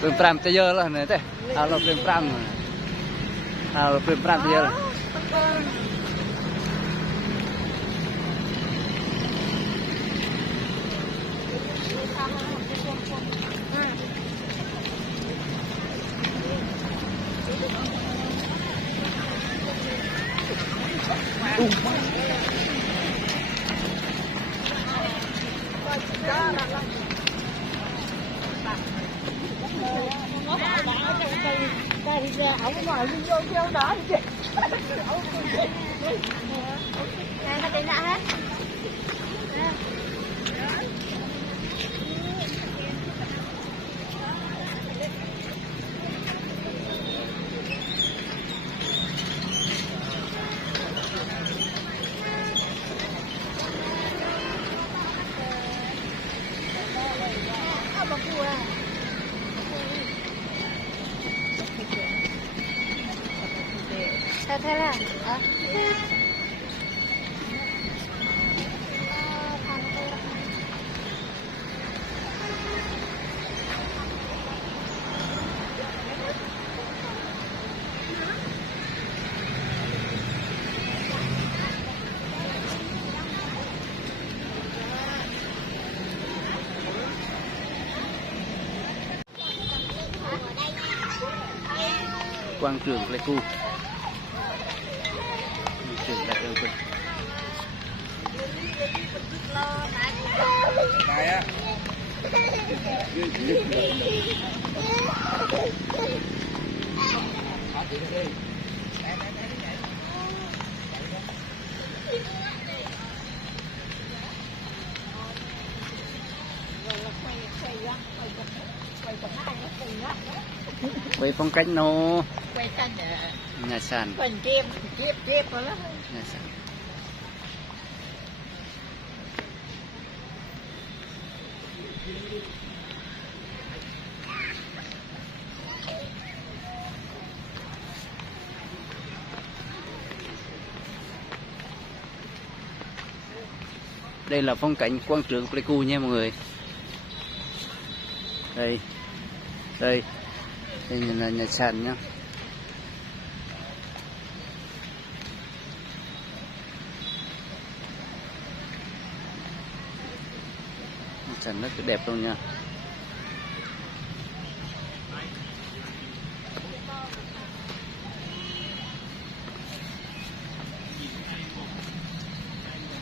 Prim pram te giờ là này thế. Alo prim pram. Alo prim pram te giờ. Thế là quang trường Pleiku. Trường đại ơn quân. Quay phong cách nó quay canh nhà sàn. quanh chép rồi đó. Nhà sàn. Đây là phong cảnh quang trường Pleiku nha mọi người. Đây, đây là nhà sàn nhá. Nhà sàn rất đẹp luôn nha.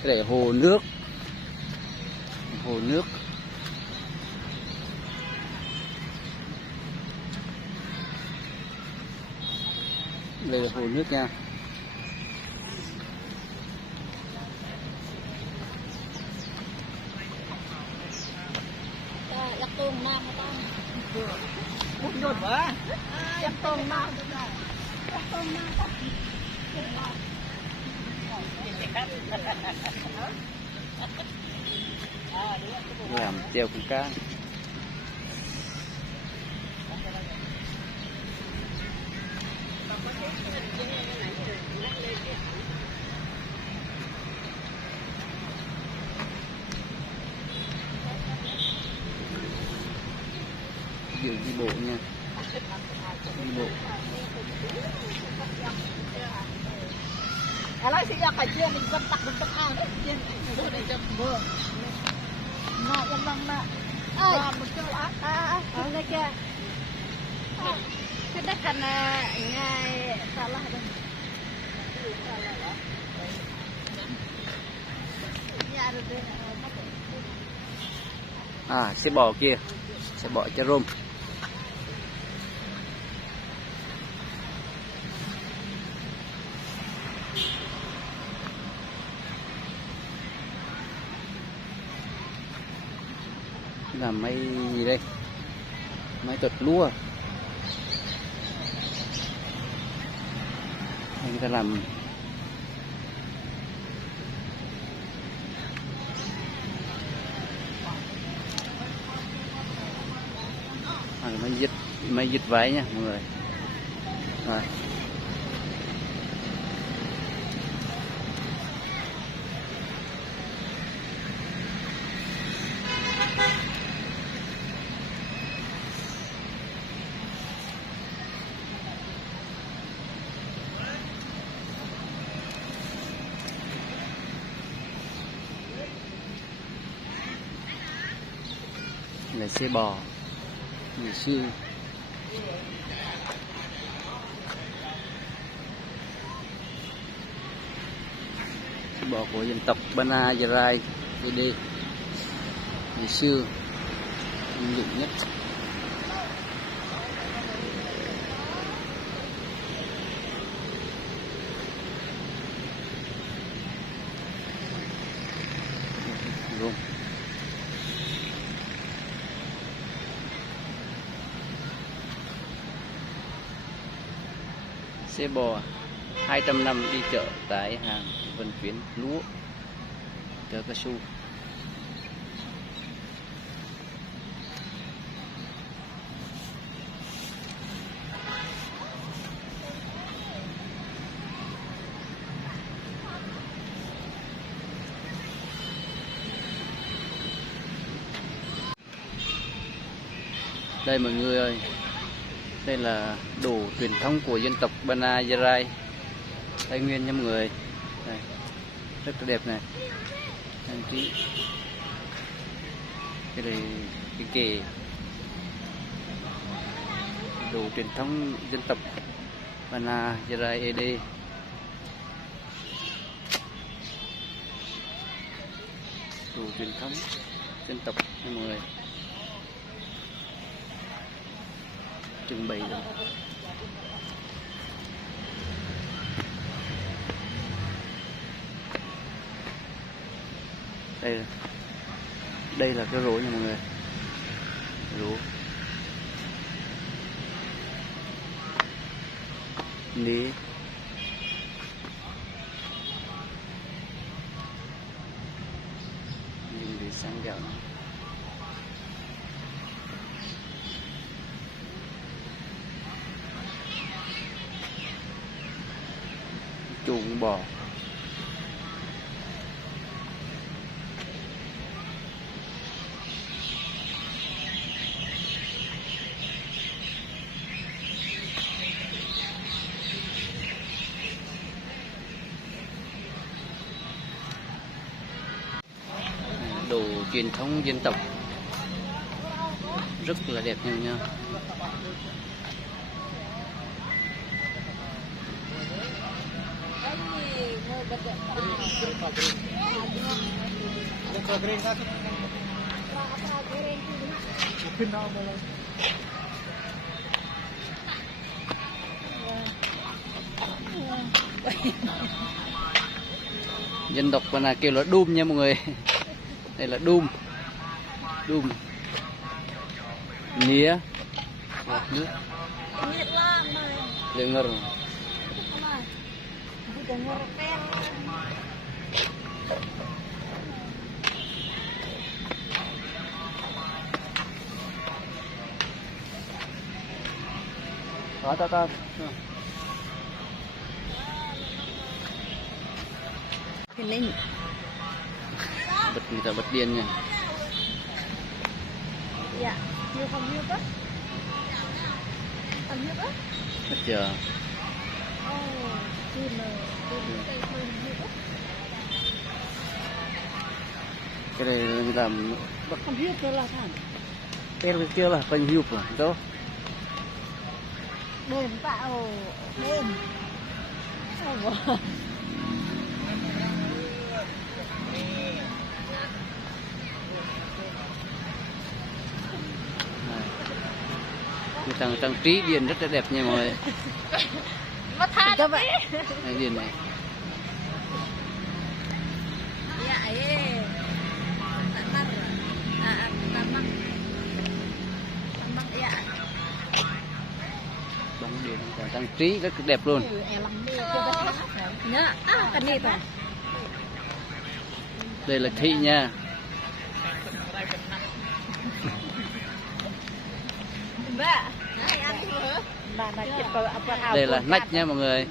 Cái này hồ nước. Hồ nước. Đây là hồ nước nha. Lắc tôm nam con. Một nhột quá. Lắc tôm nam. Lắc tôm nam. Làm treo con cá. Đường đi bộ nha. Đi bộ. Kalau sih gak kajian di tempat kajian ini jam ber. Nak yang mana? Betul Ini ke. Sudah karena ngai salah dah. Xe bò kia, xe bò cho rôm. Là máy gì đây? Máy tuột lúa. Người ta làm máy dứt váy nha mọi người. Rồi. là xe bò ngày xưa. Xe bò của dân tộc Bana Yarai ED ngày xưa ứng dụng nhất. Luôn. Xe bò 200 năm đi chợ tải hàng vận chuyển lúa chở cao su. Đây mọi người ơi, đây là đồ truyền thống của dân tộc Bana Yarai Tây Nguyên nha mọi người. Đây, rất là đẹp này, trang trí. Cái này cái kệ đồ truyền thống dân tộc Bana Yarai ED. Đồ truyền thống dân tộc nha mọi người. Trưng bày rồi. Đây là cái rổ nha mọi người. Rổ ní dùng để sang gạo này. Chuồng bò. Đồ truyền thống dân tộc rất là đẹp nha. Dân tộc Bana kêu là đum nha mọi người. Đây là đum. Đum. Nia. Nước. Dengar. Ta. Lên. Người ta bật điện nha. Dạ, nhiều không nhiều đó. Ăn nhiều đó. Hết giờ. Cái này làm bắt không hiếp đó là thằng. Cái kia là phần hiếp rồi đó. Đêm tạo đêm. Sao vậy? Trang trí điện rất là đẹp nha mọi người. Mất tha cho vậy. Đây điện này. Bóng điện và trang trí rất đẹp luôn. Đây là thị nha. Đây là nách nha mọi người.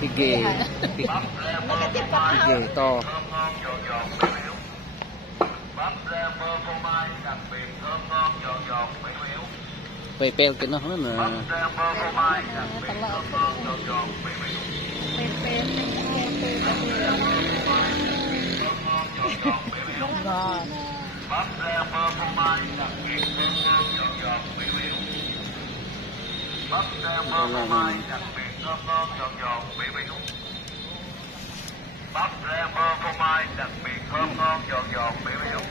Cái ghề to. Quay peo cái nó hết mà. tận lợi rồi bắp rang bơ phô mai đặc biệt thơm ngon giòn giòn béo béo. Bắp rang bơ phô mai đặc biệt thơm ngon giòn giòn béo béo. Bắp rang bơ phô mai đặc biệt thơm ngon giòn giòn béo béo.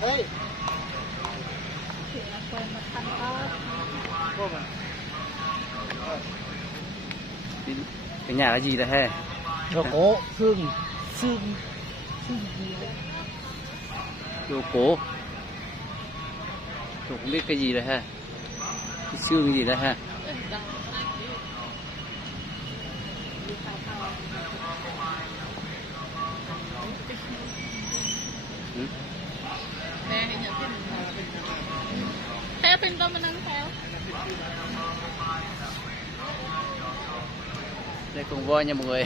ơi quên một thân ớt Cái nhà là gì đây he? đồ cổ xương xương xương gì đấy Đồ cổ. Tôi không biết cái gì đây ha. Cái xương gì đây ha. theo bên tôi mình ăn theo Đây con voi nha mọi người.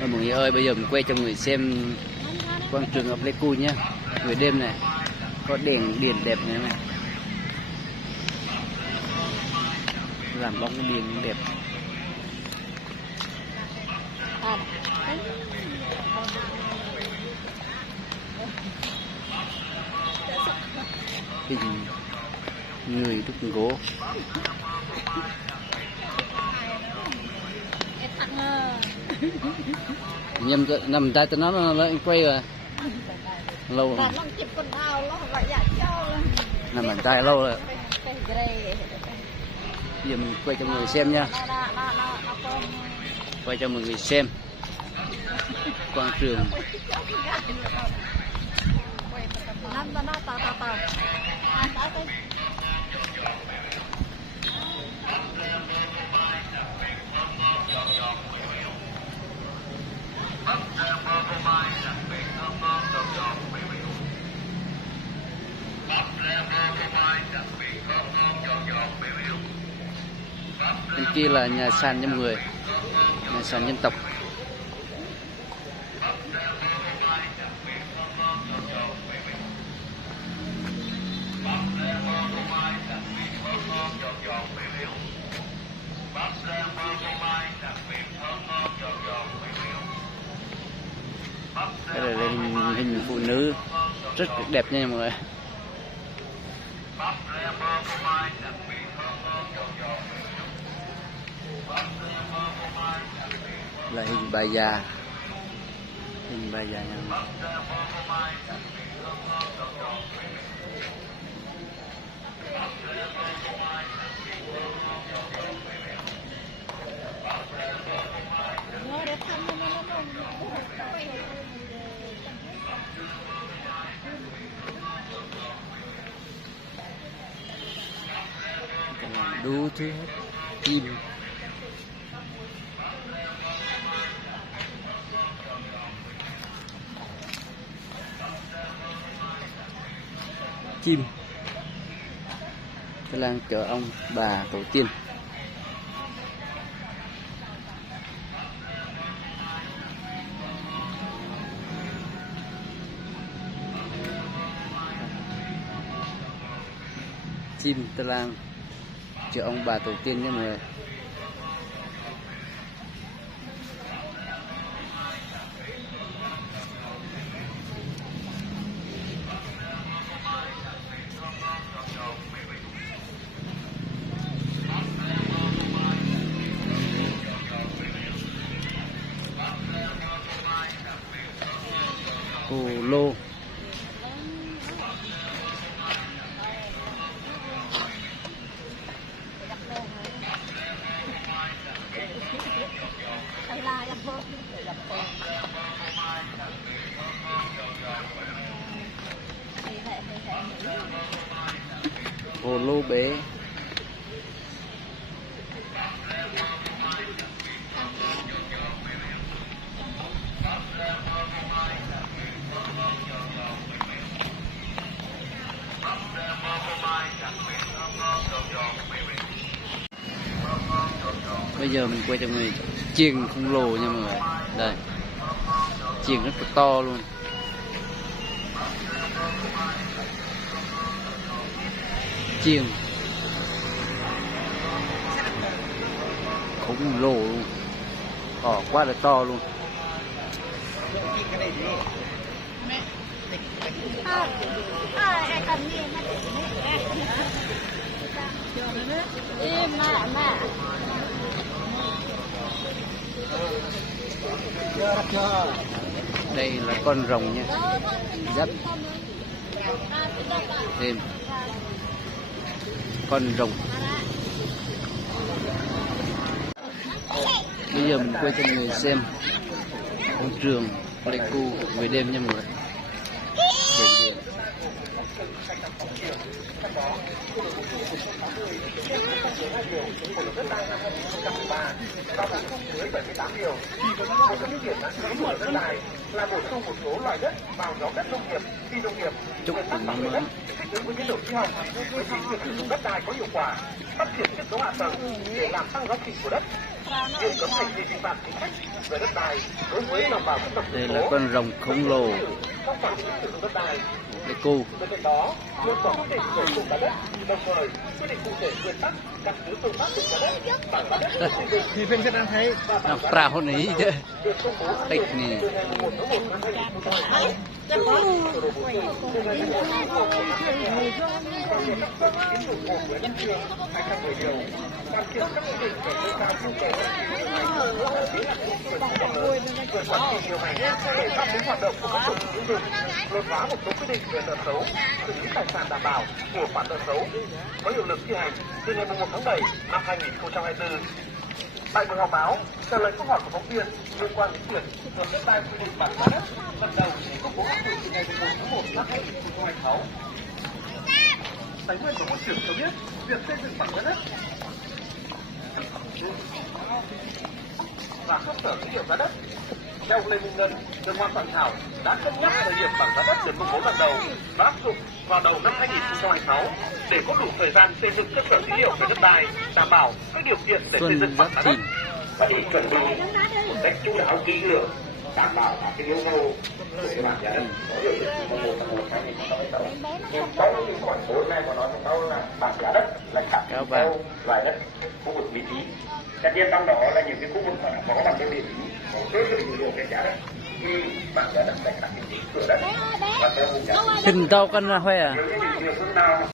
Mọi người ơi, bây giờ mình quay cho mọi người xem quảng trường ở Pleiku nhé. Buổi đêm này có đèn điện đẹp này này, làm bóng đèn đẹp. Hình người đúc gỗ. Nhầm nằm tay tụi nó lại quay rồi lâu rồi. Nằm bàn tay lâu rồi. Bây giờ mình quay cho mọi người xem nha. Quay cho mọi người xem quảng trường. Bên kia là nhà sàn cho mọi người, nhà sàn dân tộc. Đây là hình phụ nữ rất đẹp nha mọi người. Là hình bà già, hình bà già nha mọi người. Đủ thứ hết, chim. Chim. Cái làng chợ ông bà tổ tiên. Chim tà lang chợ ông bà tổ tiên nha mọi người. Hồ lô. hồ lô bé. Bây giờ mình quay cho người chiên khổng lồ nha mọi người. Đây, chiên rất là to luôn. Chiên khổng lồ luôn, quá là to luôn. Đây là con rồng nha, dắt thêm con rồng. Bây giờ mình quay cho người xem công trường Pleiku về đêm nha mọi người. Là bổ sung một số loại đất vào nhóm đất nông nghiệp, phi nông nghiệp, chúc mừng năm mới. thích ứng với biến đổi khí hậu, với việc sử dụng đất đai có hiệu quả, phát triển kết cấu hạ tầng để làm tăng giá trị của đất. Hiện cấm hành vi vi phạm chính sách về đất đai đối với đồng bào dân tộc thiểu số. Đây là con rồng khổng lồ Không quản lý sử dụng đất đai. Pleiku. Bên cạnh đó, yêu cầu quyết định bổ sung giá đất, đồng thời quyết định cụ thể nguyên tắc căn cứ phương pháp định giá đất, bảng giá đất thì bên Việt Nam thấy Nó prao này chứ. Tích nè. hoạt động của các tổ chức tín dụng, đột phá một số quy định về nợ xấu, xử lý tài sản đảm bảo của khoản nợ xấu có hiệu lực thi hành từ ngày 1 tháng 7 năm 2024. Tại buổi họp báo, trả lời câu hỏi của phóng viên liên quan đến việc luật đất đai quy định bảng giá đất lần đầu chỉ công bố áp dụng từ ngày 1 tháng 1 năm 2026. Tài nguyên và Môi trường cho biết việc xây dựng bảng giá đất và cơ sở dữ liệu giá đất theo ông Lê Minh Ngân, cơ quan soạn thảo đã cân nhắc thời điểm bảng giá đất được công bố lần đầu và áp dụng vào đầu năm 2026 để có đủ thời gian xây dựng cơ sở dữ liệu về đất đai, đảm bảo các điều kiện để xây dựng bảng giá đất và để chuẩn bị một cách chú đáo kỹ lưỡng, đảm bảo các cái yêu cầu của cái bảng giá đất có hiệu lực từ 1 tháng 1 năm 2026. Nhưng trong những khoản số này có nói sau là bảng giá đất là các theo loại đất, khu vực vị trí. Tất nhiên trong đó là những cái khu vực mà có bằng cái địa chỉ có cơ sở dữ liệu về giá đất thì bảng giá đất là các vị trí cửa đất và theo vùng giá. Hình to con Huê à? Nếu như địa phương nào